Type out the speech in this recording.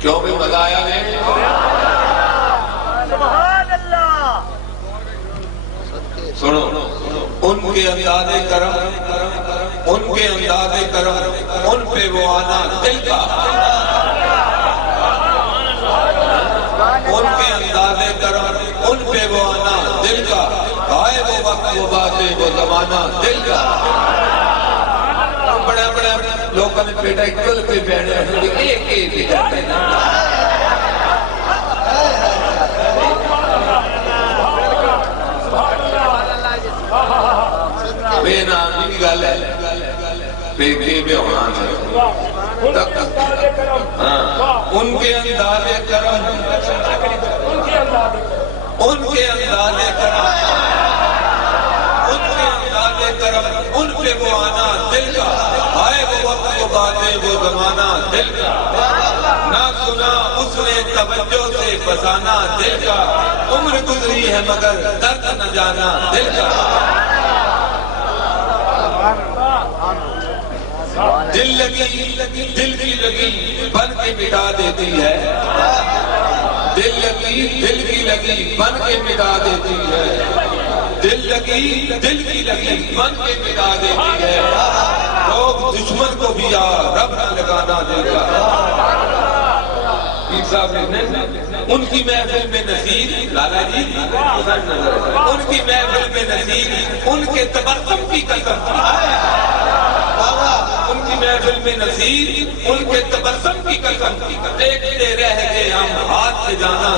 کیوں بھی مزہ آیا نہیں؟ سبحان اللہ. سنو، ان کے انداز کرم، ان کے انداز کرم، ان پہ وہ آنا دل کا، ان کے انداز کرم، ان پہ وہ آنا دل کا، آئے وہ وقت وہ باتیں وہ زمانہ دل کا. بڑے بڑے لوگوں نے بیٹا اکل پہ بیٹھے ایک ایک جاتے ہیں. بے نامی کی گل ہے، بے کے بے ہونا چاہیے. ان کے انداز کرم، ان کے انداز کرم، ان کے انداز کرم، ان پہ وہ آنا دل کا، آئے وہ وقت وہ باتیں وہ زمانہ دل کا. نہ سنا اس نے توجہ سے بسانا دل کا، عمر گزری ہے مگر درد نہ جانا دل کا. دل لگی دل کی لگی بن کے مٹا دیتی ہے، دل لگی دل کی لگی بن کے مٹا دیتی ہے، دل لگی دل کی لگی بن کے مٹا دیتی ہے. لوگ دشمن کو بھی رب نہ لگانا دل کا. پیر صاحب نے ان کی محفل میں نصیر، لالا جی ان کی محفل میں نصیر ان کے تبسم کی قسم، ان کی محفل میں نصیر ان کے تبسم کی قسم، دیکھتے رہ گئے ہم ہاتھ سے جانا.